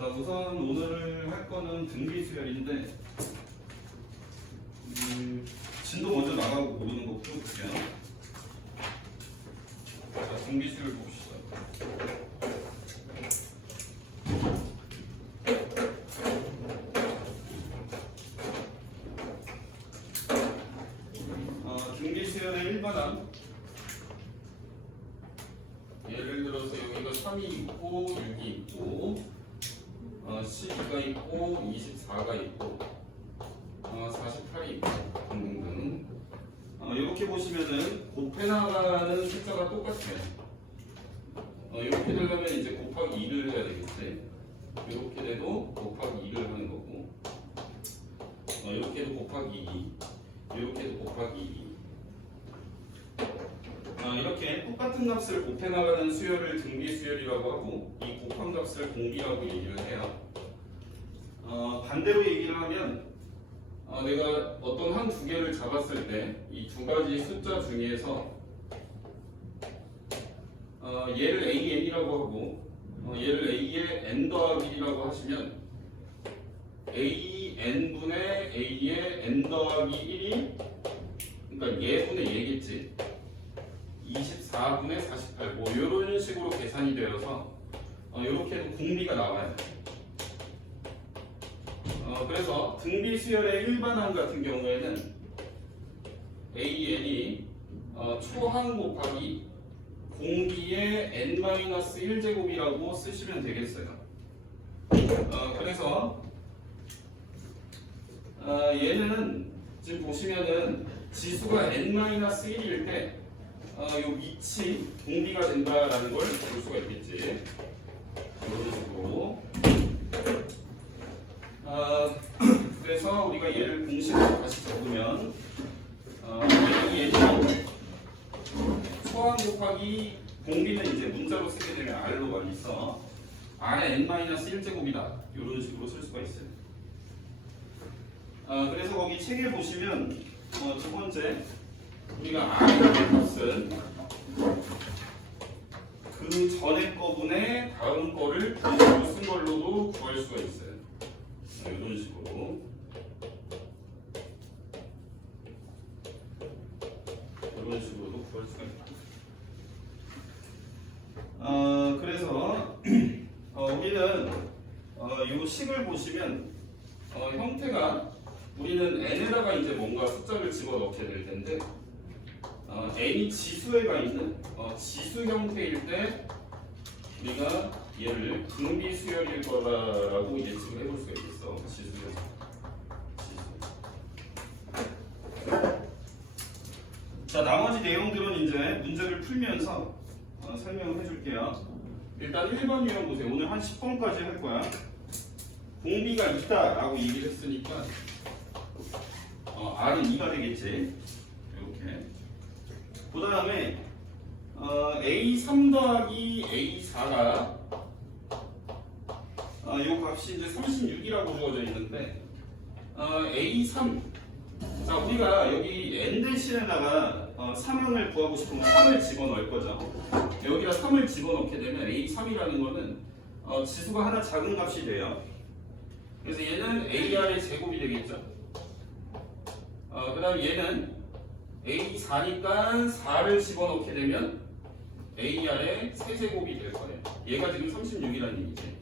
자, 우선 오늘 할 거는 등비 수열인데, 진도 먼저 나가고 고르는 거 풀어볼게요. 자, 등비 수열 봅시다. 등비 수열의 일반항. 예를 들어서 여기가 3이 있고 6이 있고 12가 있고 24가 있고 48이 있고 등등등. 이렇게 보시면은 곱해나가는 숫자가 똑같아요. 이렇게 되려면 이제 곱하기 2를 해야 되겠지. 이렇게 돼도 곱하기 2를 하는 거고, 이렇게도 곱하기 2, 이렇게도 곱하기 2. 이렇게 똑같은 값을 곱해나가는 수열을 등비 수열이라고 하고, 이 곱한 값을 공비라고 얘기를 해요. 반대로 얘기를 하면 내가 어떤 한 두 개를 잡았을 때 이 두 가지 숫자 중에서 얘를 AN이라고 하고 얘를 A의 N 더하기 1이라고 하시면 AN분의 A의 N 더하기 1이 그러니까 얘분의 얘겠지. 24분의 48 뭐 이런 식으로 계산이 되어서 이렇게 해도 공비가 나와요. 그래서 등비 수열의 일반항 같은 경우에는 AN이 초항 곱하기 공비의 n-1제곱이라고 쓰시면 되겠어요. 그래서 얘는 지금 보시면은 지수가 n-1일 때 이 위치 공비가 된다라는 걸 볼 수가 있겠지. 이런 식으로. 그래서 우리가 얘를 공식으로 다시 적으면 얘는 초항 곱하기 공비는 이제 문자로 쓰게 되면 R로 많이 써. R의 n-1제곱이다. 이런 식으로 쓸 수가 있어요. 그래서 거기 책에 보시면 두 번째 우리가 R이라는 값은 그 전에 거분의 다음 거를 분수로 쓴 걸로도 구할 수가 있어요. 이런 식으로. 이런 식으로도 구할 수가 있다. 그래서 우리는 이 식을 보시면 형태가 우리는 n에다가 이제 뭔가 숫자를 집어넣게 될 텐데 n이 지수에 가 있는 지수 형태일 때 우리가 얘를 등비 수열일 거다라고 예측을 해볼 수가 있겠어. 지수에서. 자, 나머지 내용들은 이제 문제를 풀면서 설명을 해줄게요. 일단 1번 유형 보세요. 오늘 한 10번까지 할 거야. 공비가 있다라고 얘기를 했으니까 R은 2가 되겠지. 이렇게. 그 다음에 A3 더하기 A4가 요 값이 이제 36이라고 주어져 있는데 A3 자 우리가 여기 N 대신에다가 3항을 구하고 싶으면 3을 집어넣을 거죠. 여기다 3을 집어넣게 되면 A3이라는 거는 지수가 하나 작은 값이 돼요. 그래서 얘는 AR의 제곱이 되겠죠. 그 다음 얘는 A4니까 4를 집어넣게 되면 AR의 세제곱이 될 거예요. 얘가 지금 36이라는 얘기지.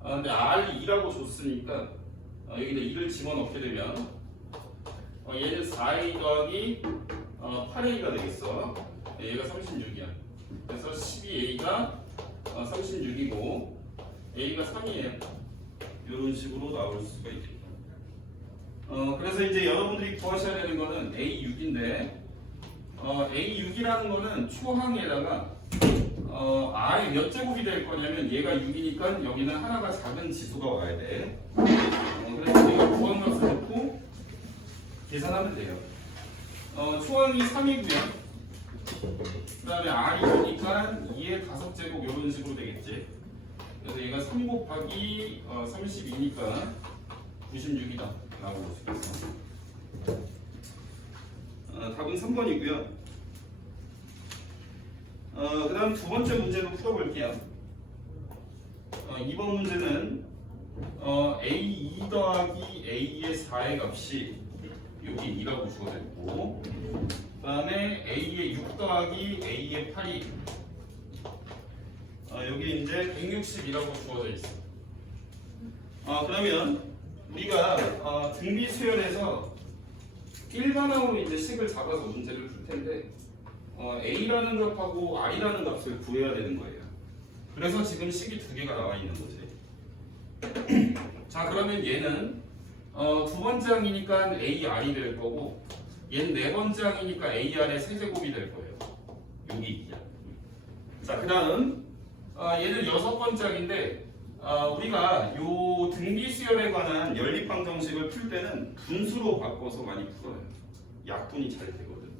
근데 R2라고 줬으니까 여기다 2를 집어넣게 되면 얘는 4A 더하기 8A가 되겠어. 얘가 36이야. 그래서 12A가 36이고 A가 3이에요. 이런 식으로 나올 수가 있겠다. 그래서 이제 여러분들이 구하셔야 되는 거는 A6인데 A6이라는 거는 초항에다가 R이 몇 제곱이 될 거냐면 얘가 6이니까 여기는 하나가 작은 지수가 와야 돼. 그래서 내가 구한 값을 넣고 계산하면 돼요. 초항이 3이고요. 그 다음에 R이 2니까 2의 5제곱 이런 식으로 되겠지. 그래서 얘가 3 곱하기 32니까 96이다 라고 볼 수 있어. 답은 3번이고요. 그 다음 두 번째 문제도 풀어볼게요. 2번 문제는 A2 더하기 A의 4의 값이 여기 2라고 주어져 있고, 그 다음에 A의 6 더하기 A의 8이 여기 이제 160이라고 주어져 있어. 그러면 우리가 등비 수열에서 일반항으로 이제 식을 잡아서 문제를 풀 텐데 A라는 값하고 R이라는 값을 구해야 되는 거예요. 그래서 지금 식이 두 개가 나와 있는 거지. 자, 그러면 얘는 두 번째 항이니까 AR이 될 거고, 얘는 네 번째 항이니까 AR의 세제곱이 될 거예요. 여기 2야. 자, 그 다음 얘는 여섯 번째 항인데 우리가 요 등비 수열에 관한 연립방정식을 풀 때는 분수로 바꿔서 많이 풀어요. 약분이 잘 되거든.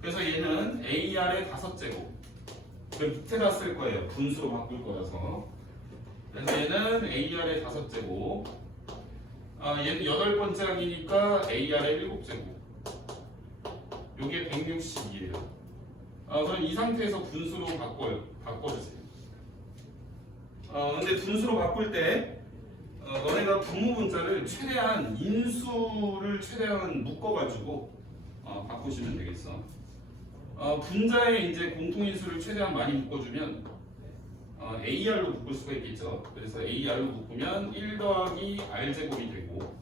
그래서 얘는 AR의 5제곱. 그 밑에다 쓸 거예요. 분수로 바꿀 거라서. 그래서 얘는 AR의 5제곱. 얘는 8번째 항이니까 AR의 7제곱. 요게 160이에요. 그럼 이 상태에서 분수로 바꿔주세요. 근데 분수로 바꿀 때 너네가 분모 분자를 최대한 인수를 최대한 묶어가지고 바꾸시면 되겠어. 분자의 이제 공통인수를 최대한 많이 묶어주면 AR로 묶을 수가 있겠죠. 그래서 AR로 묶으면 1 더하기 R제곱이 되고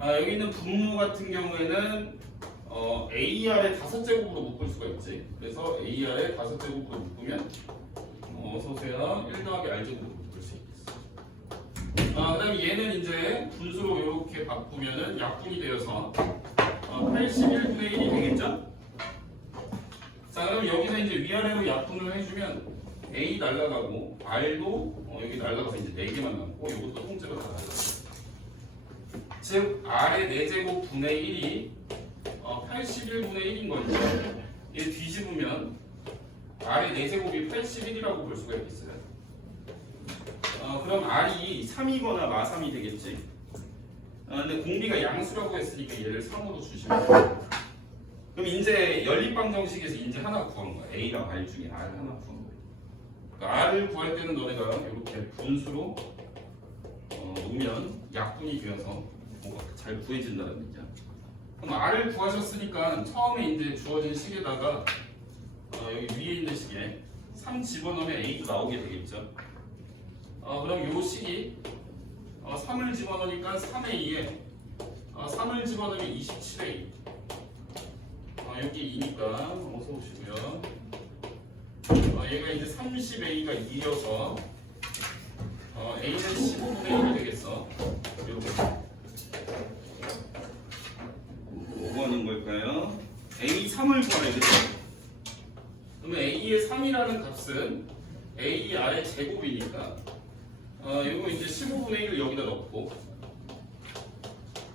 여기 있는 분모 같은 경우에는 AR의 5제곱으로 묶을 수가 있지. 그래서 AR의 5제곱으로 묶으면 어서오세요. 1 더하기 R제곱으로 묶을 수 있겠어. 그 다음에 얘는 이제 분수로 이렇게 바꾸면은 약분이 되어서 81분의 1이 되겠죠? 자, 그럼 여기서 이제 위아래로 약분을 해주면 A 날라가고 R도 여기 날라가서 이제 4개만 남고 이것도 통째로 다 날라가요. 즉 R의 4제곱 분의 1이 81분의 1인 거죠. 얘 뒤집으면 R의 4제곱이 81이라고 볼 수가 있겠어요. 그럼 R이 3이거나 마3이 되겠지. 근데 공비가 양수라고 했으니까 얘를 3으로 주시면 돼요. 그럼 이제 연립방정식에서 이제 하나 구한 거야. A랑 R 중에 R 하나 구한 거야. 그러니까 R을 구할 때는 너네가 이렇게 분수로 놓으면 약분이 되어서 뭐가 잘 구해진다는 얘기야. 그럼 R을 구하셨으니까 처음에 이제 주어진 식에다가 여기 위에 있는 식에 3 집어넣으면 A도 나오게 되겠죠. 그럼 요 식이 3을 집어넣으니까 3A에 3을 집어넣으면 27A. 여기 2니까 어서 오시고요. 얘가 이제 30A가 2여서 A는 15분의 1이 되겠어. 이렇게 뭐 하는 걸까요? A 3을 구하야겠죠. 그러면 A의 3이라는 값은 AR의 제곱이니까 이거 이제 15분의 1을 여기다 넣고,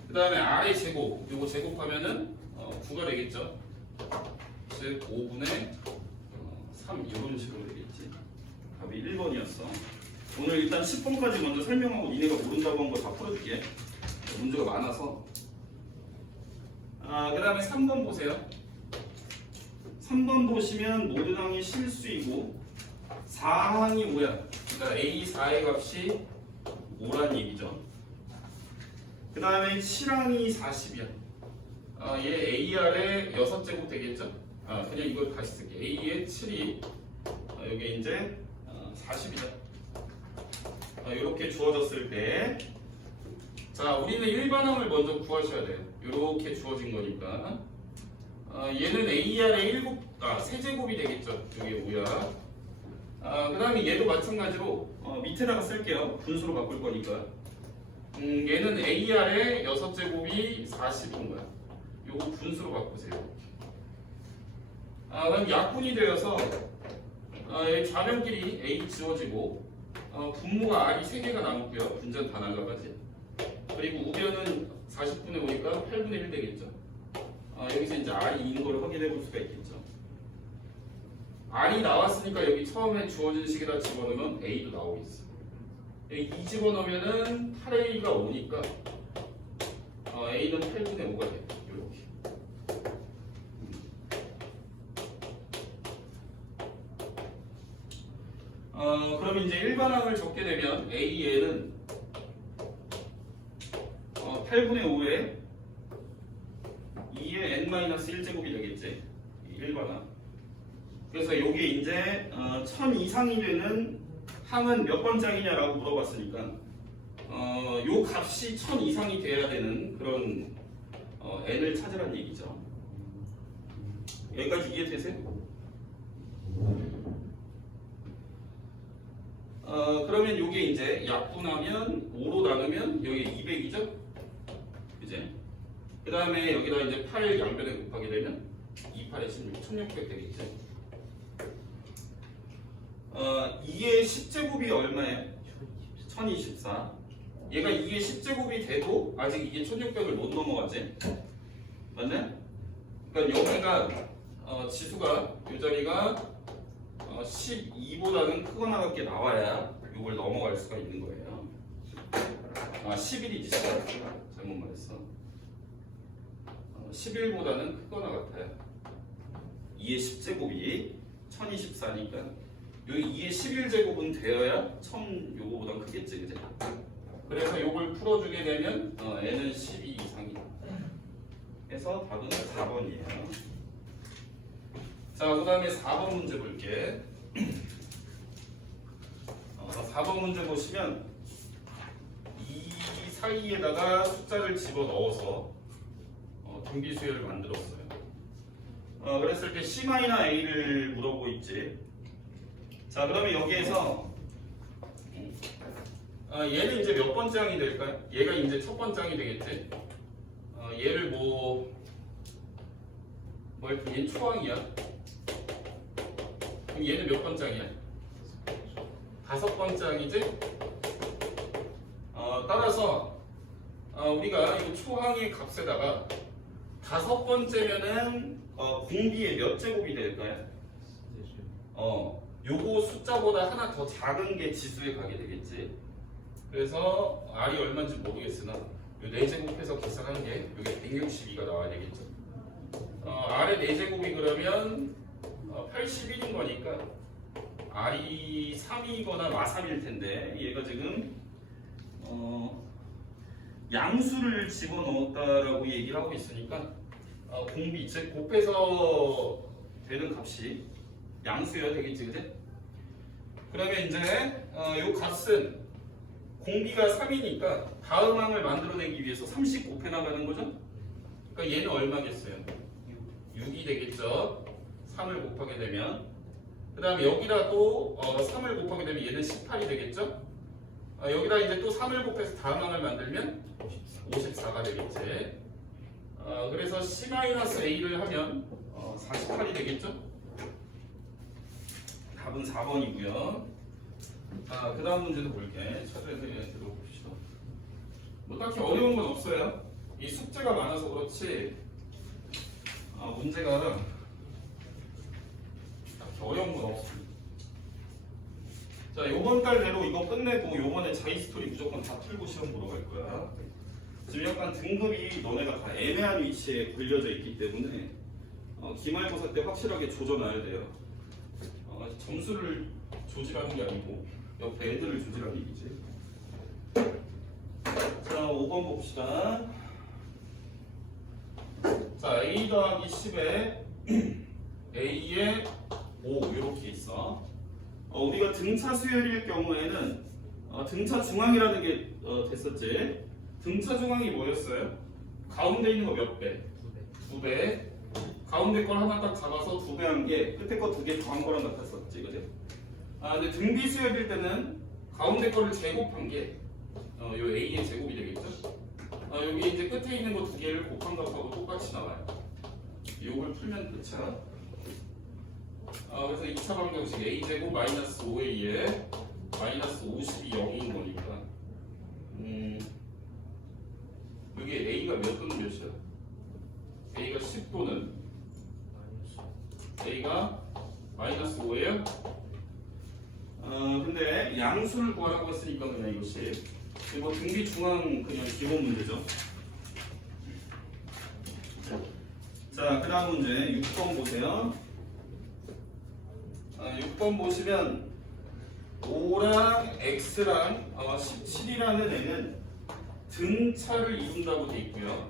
그 다음에 R의 제곱, 이거 제곱하면은 9가 되겠죠. 즉 5분의 3 이런 식으로 되겠지. 답이 1번이었어. 오늘 일단 10번까지 먼저 설명하고 니네가 모른다고 한 거 다 풀어줄게. 문제가 많아서. 그 다음에 3번 보세요. 3번 보시면 모든 항이 실수이고 4항이 5야. 그러니까 A4의 값이 5란 얘기죠. 그 다음에 7항이 40이야. 얘 AR의 6제곱 되겠죠? 그냥 이걸 다시 쓸게. A의 7이 여기 이제 40이다. 이렇게 주어졌을 때, 자, 우리는 일반항을 먼저 구하셔야 돼요. 이렇게 주어진 거니까. 얘는 AR의 3제곱이 되겠죠. 이게 5야. 그 다음에 얘도 마찬가지로 밑에다가 쓸게요. 분수로 바꿀 거니까. 얘는 AR의 6제곱이 40인 거야. 요거 분수로 바꾸세요. 그럼 약분이 되어서 좌변끼리 A 지워지고 분모가 R이 3개가 남고요. 분자는 다 날라가지. 그리고 우변은 40분의 5니까 8분의 1 되겠죠. 여기서 이제 R이 2인 걸 확인해 볼 수가 있겠죠. R이 나왔으니까 여기 처음에 주어진 식에다 집어넣으면 A도 나오고 있어. 여기 2 집어넣으면은 8A가 5니까 A는 8분의 5가 돼. 이렇게. 그럼 이제 일반항을 적게 되면 AN은 8분의 5에 2의 n-1제곱이 되겠지. 일반항. 그래서 이게 이제 1000 이상이 되는 항은 몇 번짝이냐라고 물어봤으니까 요 값이 1000 이상이 돼야 되는 그런 n을 찾으라는 얘기죠. 여기까지 이해되세요? 그러면 요게 이제 약분하면 5로 나누면 여기 200이죠? 그제? 그 다음에 여기다 이제 8 양변에 곱하게 되면 2, 8에 16, 1600 되겠지? 2의 10제곱이 얼마예요? 1024. 얘가 2의 10제곱이 돼도 아직 이게 1600을 못 넘어가지? 맞네? 그러니까 여기가 지수가 이 자리가 12보다는 크거나 같게 나와야 이걸 넘어갈 수가 있는 거예요. 11이지, 잘못 말했어. 11보다는 크거나 같아요. 2의 10제곱이 1024니까 여기 2의 11제곱은 되어야 1000 요거보다 크겠지, 그지? 그래서 요걸 풀어주게 되면 n은 12 이상이다. 그래서 답은 4번이에요. 자, 그 다음에 4번 문제 볼게. 4번 문제 보시면 이 사이에다가 숫자를 집어넣어서 등비수열을 만들었어요. 그랬을 때 C-A를 물어보고 있지. 자, 그러면 여기에서 얘는 이제 몇 번째 항이 될까요? 얘가 이제 첫 번째 항이 되겠지. 얘를 얘는 초항이야. 그럼 얘는 몇 번째 항이야? 5번째 항이지? 따라서 우리가 이 초항의 값에다가 5번째면은 공비의 몇 제곱이 될까요? 요거 숫자보다 하나 더 작은 게 지수에 가게 되겠지. 그래서 R이 얼마인지 모르겠으나 요 4제곱해서 계산한 게 요게 162가 나와야 되겠죠. R의 4제곱이 그러면 81인 거니까 R이 3이거나 마3일 텐데 얘가 지금 양수를 집어넣었다라고 얘기를 하고 있으니까 공비, 즉 곱해서 되는 값이 양수여야 되겠지, 그지? 그러면 이제 요 값은 공비가 3이니까 다음 항을 만들어내기 위해서 30 곱해 나가는 거죠? 그러니까 얘는 얼마겠어요? 6이 되겠죠? 3을 곱하게 되면. 그 다음에 여기다 또 3을 곱하게 되면 얘는 18이 되겠죠? 여기다 이제 또 3을 곱해서 다음 항을 만들면 54가 되겠지. 그래서 C-A를 하면 48이 되겠죠? 답은 4번이고요. 그 다음 문제도 볼게. 차례에서 들어봅시다. 뭐 딱히 어려운 건 없어요. 이 숙제가 많아서 그렇지 문제가 딱히 어려운 건 없습니다. 자, 요번 달대로 이거 끝내고 요번에 자기 스토리 무조건 다 풀고 시험 보러 갈 거야. 지금 약간 등급이 너네가 다 애매한 위치에 걸려져 있기 때문에 기말고사 때 확실하게 조져놔야 돼요. 점수를 조지라는 게 아니고 옆에 애들을 조지라는 얘기지. 자, 5번 봅시다. 자, A 더하기 10에 A에 5 이렇게 있어. 우리가 등차 수열일 경우에는 등차 중앙이라는 게 됐었지. 등차 중앙이 뭐였어요? 가운데 있는 거 몇 배? 2배. 가운데 걸 하나 딱 잡아서 2배 한 게 끝에 거 2개 더한 거랑 같았었지, 그지? 근데 등비 수열일 때는 가운데 거를 제곱한 게 요 A의 제곱이 되겠죠? 여기 이제 끝에 있는 거 2개를 곱한 값하고 똑같이 나와요. 요걸 풀면 끝이야. 그래서 2차 방정식 A제곱 마이너스 5A에 마이너스 50이 0인 거니까 여기 A가 몇 또는 몇이야? A가 10 또는 A가 마이너스 5예요? 근데 양수를 구하라고 했으니까 그냥 이것이 그리고 등비 중앙 그냥 기본 문제죠. 자, 그 다음 문제 6번 보세요. 6번 보시면 5랑 x랑 17이라는 애는 등차를 이룬다고 돼 있고요.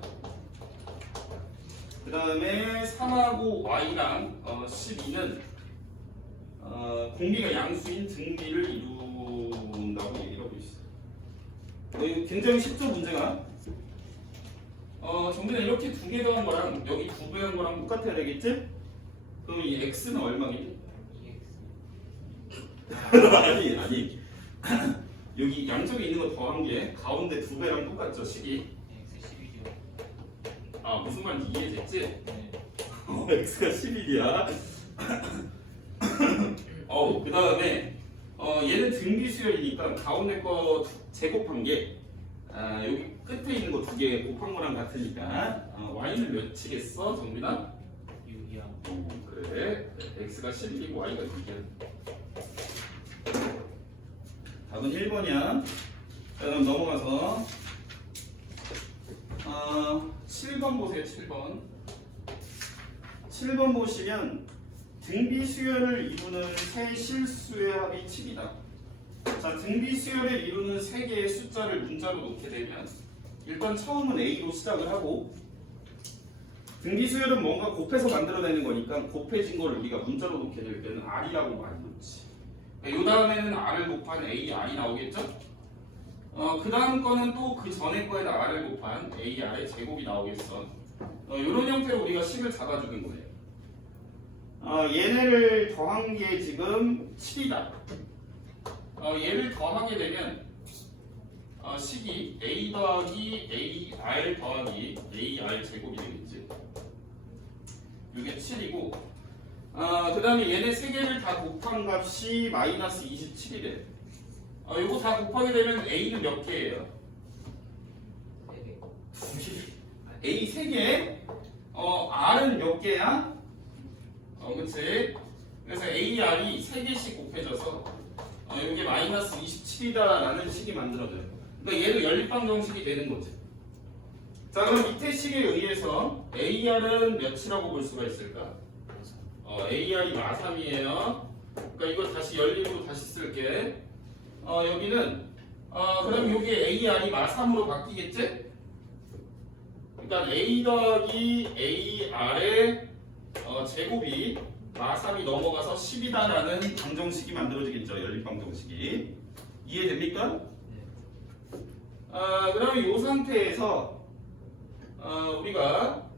그 다음에 3하고 y랑 12는 공비가 양수인 등비를 이룬다고 얘기를 하고 있어요. 이거 굉장히 쉽죠, 문제가? 정비는 이렇게 두 개 더한 거랑 여기 두 배 한 거랑 똑같아야 되겠지? 그럼 이 x는 얼마겠니? 아니 여기 양쪽에 있는 거 더한 게 가운데 두 배랑 똑같죠, 식이? 아, 무슨 말인지 이해됐지? x가 11이야. 그 다음에 얘는 등비수열이니까 가운데 거 제곱한 게 여기 끝에 있는 거 두 개 곱한 거랑 같으니까 y는 몇이겠어, 정민아? 6이야. 그래. x가 11이고 y가 6이야. 답은 1번이야. 자, 그럼 넘어가서 7번 보세요. 7번. 7번 보시면 등비수열을 이루는 세 실수의 합이 7이다. 자, 등비수열을 이루는 세 개의 숫자를 문자로 놓게 되면 일단 처음은 A로 시작을 하고, 등비수열은 뭔가 곱해서 만들어내는 거니까 곱해진 걸 우리가 문자로 놓게 될 때는 R이라고 많이 놓지. 이 다음에는 R을 곱한 A, R이 나오겠죠? 그 다음 거는 또 그 전에 거에다 R을 곱한 A, R의 제곱이 나오겠어. 이런 형태로 우리가 식을 잡아주는 거예요. 얘네를 더한 게 지금 7이다. 얘를 더하게 되면 식이 A 더하기 A, R 더하기 A, R 제곱이 되겠지. 이게 7이고, 그 다음에 얘네 세 개를 다 곱한 값이 마이너스 27이래. 이거 다 곱하게 되면 A는 몇 개예요? 3개. A 3개? R은 몇 개야? 그치? 그래서 A, R이 3개씩 곱해져서 이게 마이너스 27이다라는 식이 만들어져요. 그러니까 얘도 연립방정식이 되는 거지. 자, 그럼 밑에 식에 의해서 AR은 몇이라고 볼 수가 있을까? AR이 마3이에요. 그러니까 이걸 다시 연립으로 다시 쓸게. 여기는 그럼 여기에 AR이 마3으로 바뀌겠지? 그러니까 A 더하기 AR의 제곱이 마3이 넘어가서 10이다라는 방정식이 만들어지겠죠. 연립방정식이. 이해됩니까? 그러면 이 상태에서 우리가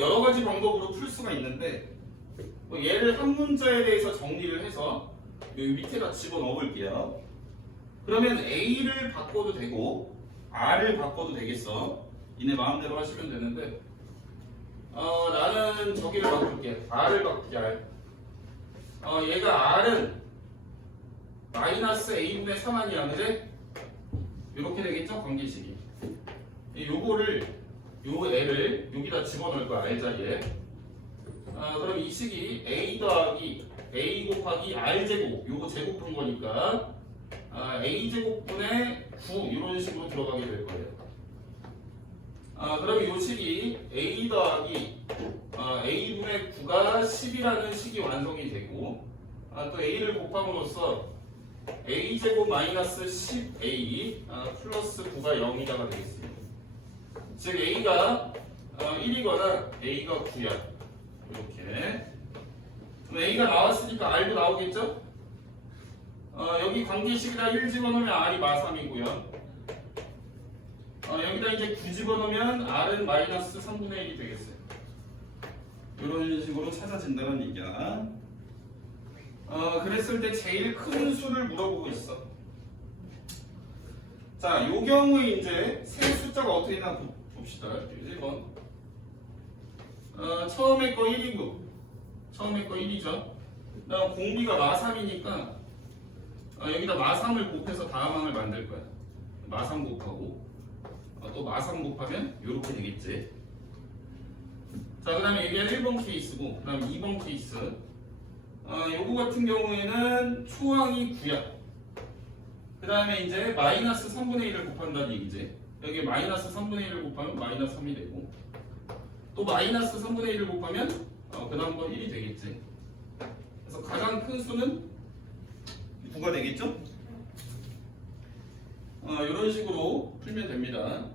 여러 가지 방법으로 풀 수가 있는데, 얘를 한 문자에 대해서 정리를 해서 여기 밑에다 집어넣어 볼게요. 그러면 A를 바꿔도 되고 R을 바꿔도 되겠어. 이네 마음대로 하시면 되는데, 나는 저기를 바꿀게. R을 바꾸게. R. 얘가 R은 마이너스 A분의 3 아니야, 그지? 이렇게 되겠죠, 관계식이. 요 애를 여기다 집어넣을 거야, R 자리에. 그럼 이 식이 A 더하기 A 곱하기 R 제곱, 요거 제곱한 거니까 A 제곱분의 9 이런 식으로 들어가게 될 거예요. 그럼 이 식이 A 더하기 A분의 9가 10이라는 식이 완성이 되고, 또 A를 곱함으로써 A 제곱 마이너스 10A 플러스 9가 0이다가 되겠습니다. 즉 A가 1이거나 A가 9야. 이렇게. 그럼 A가 나왔으니까 R도 나오겠죠? 여기 관계식에다 1 집어넣으면 R이 마3이고요. 여기다 이제 9 집어넣으면 R은 마이너스 3분의 1이 되겠어요. 이런 식으로 찾아진다는 얘기야. 그랬을 때 제일 큰 수를 물어보고 있어. 자, 요 경우에 이제 세 숫자가 어떻게 있나 봅시다. 1번. 처음에 거 1이고, 처음에 거 1이죠. 그다음 공비가 마3이니까 여기다 마3을 곱해서 다음항을 만들 거야. 마3 곱하고 또 마3 곱하면 이렇게 되겠지. 자, 그 다음에 이게 1번 케이스고, 그 다음 2번 케이스. 요거 같은 경우에는 초항이 9야. 그 다음에 이제 마이너스 3분의 1을 곱한다는 얘기지. 여기 마이너스 3분의 1을 곱하면 마이너스 3이 되고, 또 마이너스 3분의 1을 곱하면 그 다음 건 1이 되겠지. 그래서 가장 큰 수는 9가 되겠죠? 이런 식으로 풀면 됩니다.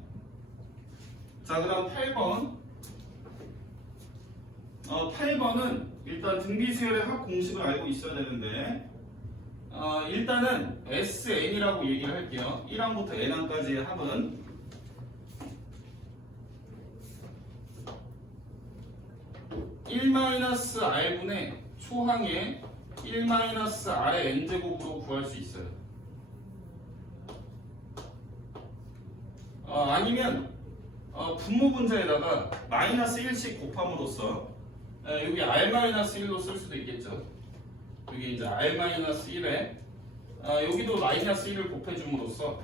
자, 그다음 8번. 8번은 일단 등비수열의 합 공식을 알고 있어야 되는데, 일단은 SN이라고 얘기를 할게요. 1항부터 N항까지의 합은 1-R분의 초항의 1-R의 N제곱으로 구할 수 있어요. 아니면 분모 분자에다가 마이너스 1씩 곱함으로써 여기 R-1로 쓸 수도 있겠죠. 여기 이제 R-1에 여기도 마이너스 1을 곱해줌으로써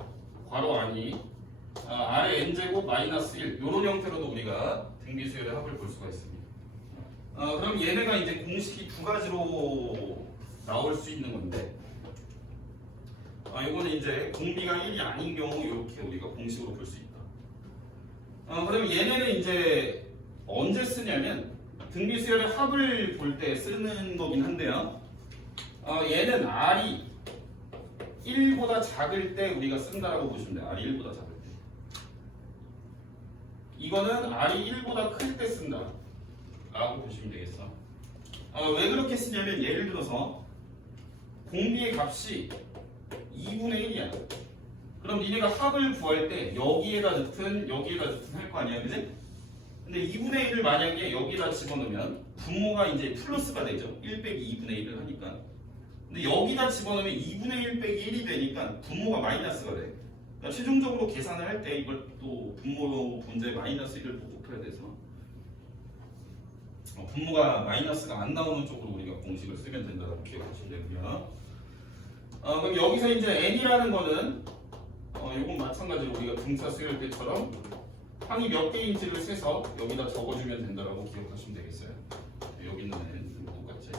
괄호 안이 R의 N제곱 마이너스 1 이런 형태로도 우리가 등비수열의 합을 볼 수가 있습니다. 그럼 얘네가 이제 공식이 두 가지로 나올 수 있는 건데, 이거는 이제 공비가 1이 아닌 경우 이렇게 우리가 공식으로 볼 수 있다. 그러면 얘네는 이제 언제 쓰냐면 등비수열의 합을 볼 때 쓰는 거긴 한데요. 얘는 R이 1보다 작을 때 우리가 쓴다라고 보시면 돼요. R이 1보다 작을 때. 이거는 R이 1보다 클 때 쓴다 라고 보시면 되겠어. 왜 그렇게 쓰냐면 예를 들어서 공비의 값이 2분의 1이야. 그럼 니네가 합을 구할 때 여기에다 넣든 여기에다 넣든 할 거 아니야, 그지? 근데 2분의 1을 만약에 여기다 집어넣으면 분모가 이제 플러스가 되죠. 1 빼기 2분의 1을 하니까. 근데 여기다 집어넣으면 2분의 1 빼기 1이 되니까 분모가 마이너스가 돼. 그러니까 최종적으로 계산을 할 때 이걸 또 분모 분자에 마이너스 1을 또 곱해야 돼서 분모가 마이너스가 안 나오는 쪽으로 우리가 공식을 쓰면 된다고 기억하시면 되고요. 그럼 여기서 이제 n이라는 거는 이건 마찬가지로 우리가 등차 수열 때처럼 항이 몇 개인지를 세서 여기다 적어주면 된다라고 기억하시면 되겠어요. 여기 있는 n 똑같이.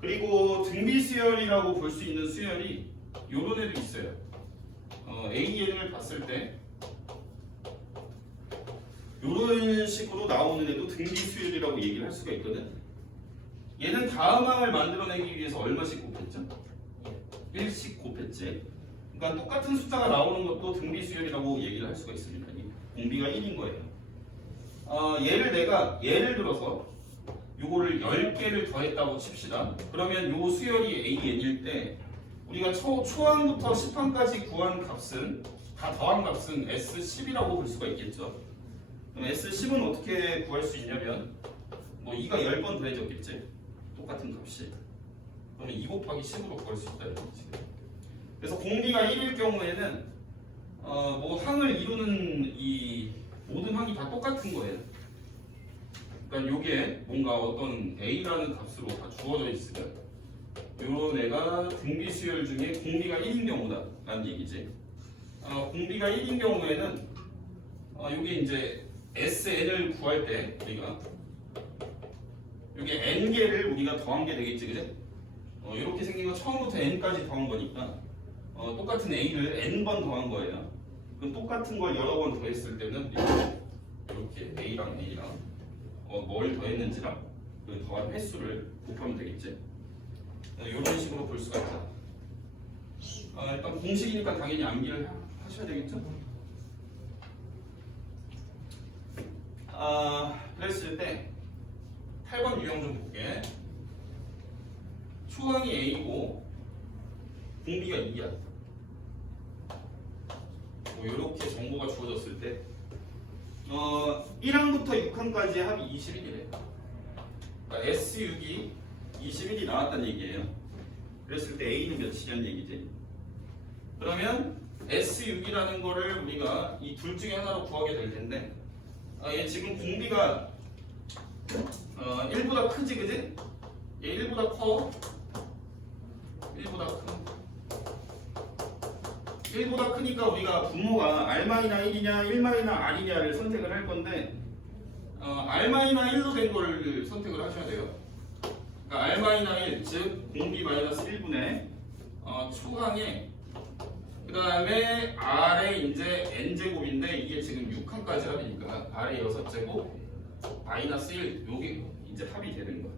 그리고 등비수열이라고 볼 수 있는 수열이 요런 애도 있어요. AN을 봤을 때 이런 식으로 나오는 애도 등비수열이라고 얘기를 할 수가 있거든. 얘는 다음 항을 만들어내기 위해서 얼마씩 곱했죠? 1씩 곱했지. 그러니까 똑같은 숫자가 나오는 것도 등비수열이라고 얘기를 할 수가 있습니다. 공비가 1인 거예요. 예를 들어서 요거를 10개를 더했다고 칩시다. 그러면 요 수열이 AN일 때 우리가 초항부터 10항까지 구한 값은 다 더한 값은 S10이라고 볼 수가 있겠죠. 그럼 S10은 어떻게 구할 수 있냐면 뭐 2가 10번 더해졌겠지. 똑같은 값이. 그러면 2 곱하기 10으로 구할 수 있다 이거지. 그래서 공비가 1일 경우에는 뭐 항을 이루는 이 모든 항이 다 똑같은 거예요. 그러니까 요게 뭔가 어떤 A라는 값으로 다 주어져 있으면 요런 애가 등비수열 중에 공비가 1인 경우다 라는 얘기지. 공비가 1인 경우에는 요게 이제 SN을 구할 때 우리가 요게 N개를 우리가 더한 게 되겠지, 그지? 이렇게 생긴 거 처음부터 N까지 더한 거니까 똑같은 A를 N번 더한 거예요. 그럼 똑같은 걸 여러 번 더했을 때는 이렇게 A랑 A랑 뭘 더했는지랑 그 더한 횟수를 곱하면 되겠지. 이런 식으로 볼 수가 있다. 일단 공식이니까 당연히 암기를 하셔야 되겠죠. 그랬을 때 8번 유형 좀 볼게. 초항이 A고 공비가 2야. 뭐 이렇게 정보가 주어졌을 때 1항부터 6항까지의 합이 21이래요. 그러니까 S6이 21이 나왔다는 얘기예요. 그랬을 때 A는 몇이냐는 얘기지. 그러면 S6이라는 거를 우리가 이 둘 중에 하나로 구하게 될 텐데 얘 지금 공비가 1보다 크지, 그지? 얘 1보다 커. 1보다 큰. 1보다 크니까 우리가 분모가 R-1이냐 1-R이냐를 선택을 할 건데 R-1로 된 걸 선택을 하셔야 돼요. 그러니까 R-1, 즉 공비 마이너스 1분의 초항에 그 다음에 R의 이제 N제곱인데 이게 지금 6항까지 합이니까 R의 6제곱 마이너스 1 요게 이제 합이 되는 거야.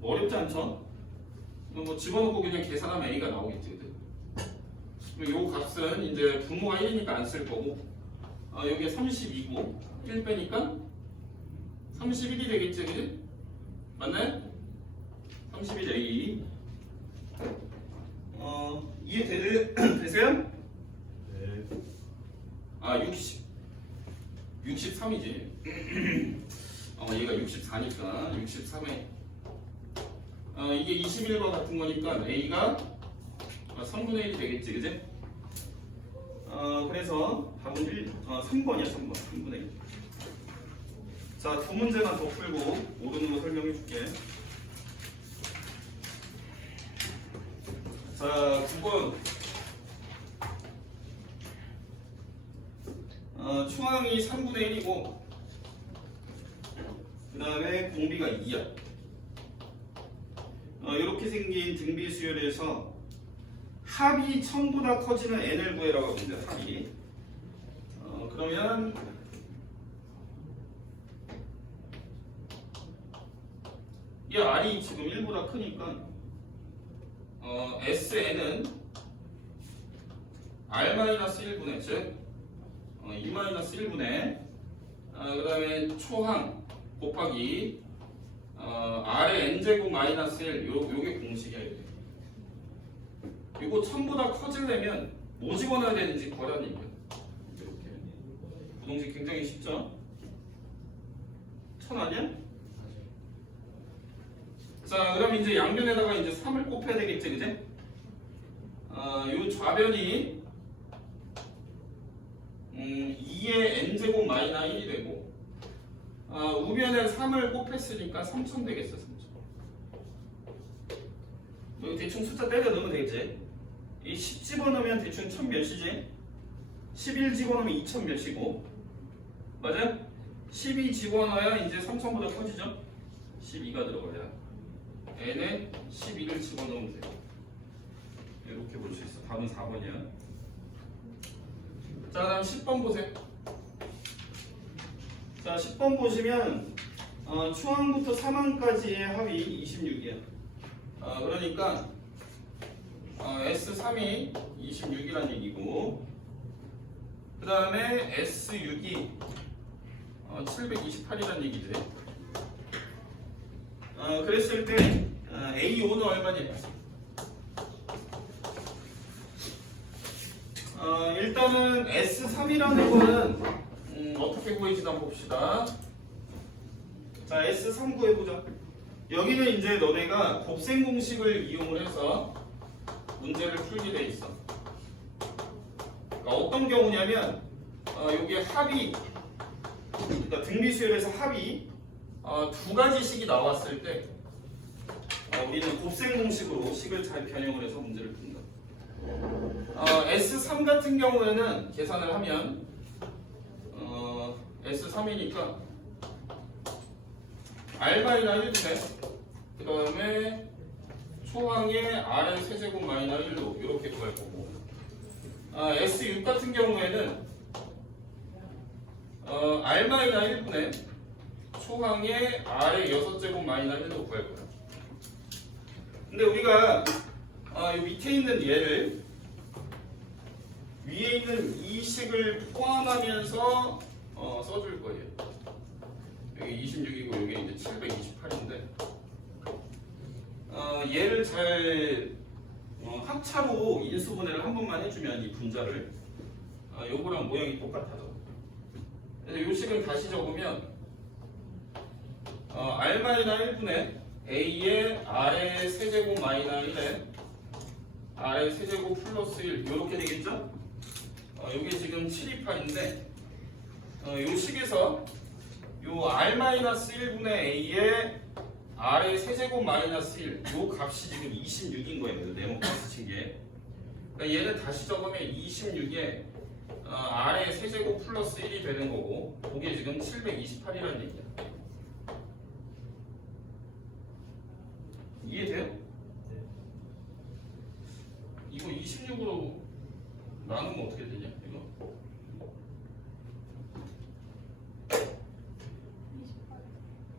뭐 어렵지 않죠? 뭐 집어넣고 그냥 계산하면 A가 나오겠지. 요 값은 이제 분모가 1이니까 안 쓸 거고, 여기에 32고 1 빼니까 31이 되겠지, 그지? 맞나요? 31A. 이해되세요? 네. 아, 63이지. 얘가 64니까 63에 이게 21과 같은 거니까 A가 3분의 1이 되겠지, 그지? 그래서 답은 3번이야, 3분의 1. 자, 두 문제만 더 풀고 모르는 거 설명해 줄게. 자, 9번. 초항이 3분의 1이고 그 다음에 공비가 2야. 이렇게 생긴 등비 수열에서 합이 1000보다 커지는 n을 구해라고 합니다. 합이. 그러면 이 r이 지금 1보다 크니까 sn은 r-1분의 즉 2-1분의 그 다음에 초항 곱하기 r의 n제곱 마이너스 1 요게 공식이야. 이거 1000보다 커지려면 뭐 집어넣어야 되는지 거란 얘기야. 이렇게 부동식 굉장히 쉽죠? 1000 아니야? 자, 그럼 이제 양변에다가 이제 3을 곱해야 되겠지, 그지? 요 좌변이 2의 n제곱 마이너스 1이 되고 우변에 3을 곱했으니까 3000 되겠어. 3000. 여기 대충 숫자 때려 넣으면 되겠지? 이 10 집어넣으면 대충 1000 몇이지? 11 집어넣으면 2000 몇이고, 맞아? 12 집어넣어야 이제 3000보다 커지죠? 12가 들어가야 n에 12를 집어넣으면 돼요. 이렇게 볼 수 있어. 답은 4번이야. 자, 다음 10번 보세요. 자, 10번 보시면 초항부터 3항까지의 합이 26이야. 그러니까 S3이 26이란 얘기고, 그 다음에 S6이 728이란 얘기지. 그랬을 때 A5는 얼마냐? 일단은 S3이라는 거는 어떻게 구해지나 한번 봅시다. 자, S3 구해보자. 여기는 이제 너네가 곱셈 공식을 이용을 해서 문제를 풀게 돼 있어. 그러니까 어떤 경우냐면 여기에 합이, 그러니까 등비수열에서 합이 두 가지 식이 나왔을 때 우리는 곱셈 공식으로 식을 잘 변형을 해서 문제를 푼다. S3 같은 경우에는 계산을 하면 S3이니까 R-1분의 그 다음에 초항의 R의 세제곱 마이너스 1로 이렇게 구할 거고, S6 같은 경우에는 R-1분의 초항의 R의 6제곱 마이너스 1로 구할 거야. 근데 우리가 이 밑에 있는 얘를 위에 있는 이 식을 포함하면서 써줄 거예요. 여기 26이고 여기 이제 728인데 얘를 잘 합차로 인수분해를 한 번만 해주면 이 분자를 요거랑 모양이 똑같아져. 그래서 요 식을 다시 적으면 R-1분의 A의 R의 세제곱 마이너스 1에 R의 세제곱 플러스 1 요렇게 되겠죠? 요게 지금 728인데 요 식에서 요 R-1분의 A의 R의 세제곱 마이너스 1 요 값이 지금 26인 거예요. 네모 값을 친 게. 그러니까 얘를 다시 적으면 26에 R의 세제곱 플러스 1이 되는 거고, 그게 지금 728이라는 얘기야. 이해돼요? 네. 이거 26으로 나누면 어떻게 되냐? 이거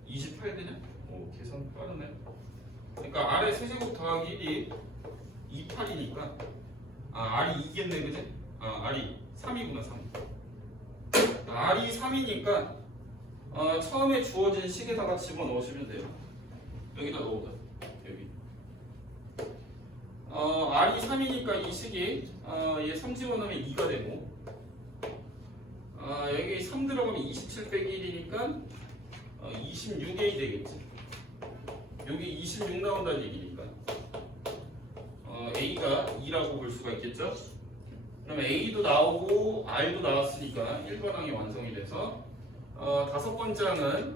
28 되냐? 오, 계산 빠르네. R의 세제곱 더하기 1이 28이니까 R이 2겠네 그지? R이 3이구나 3. R이 3이니까 처음에 주어진 식에다가 집어넣으시면 돼요. 여기다 넣어보자. 여기. R이 3이니까 이 식이 얘 3 집어넣으면 2가 되고 여기 3 들어가면 27 빼기 1이니까 26A 되겠지. 여기 26 나온다는 얘기니까 A가 2라고 볼 수가 있겠죠. 그러면 A도 나오고 R도 나왔으니까 1번 항이 완성이 돼서 다섯 번째 항은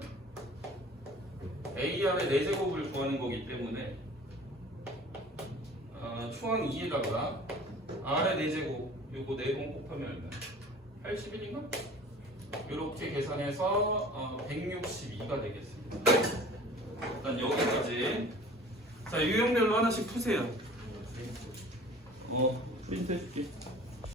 AR의 4제곱을 구하는 거기 때문에 초항 2에다가 R의 4제곱 요거 4번 곱하면 얼마? 81인가? 이렇게 계산해서 162가 되겠습니다. 일단 여기까지. 자, 유형별로 하나씩 푸세요. 프린트 해줄게.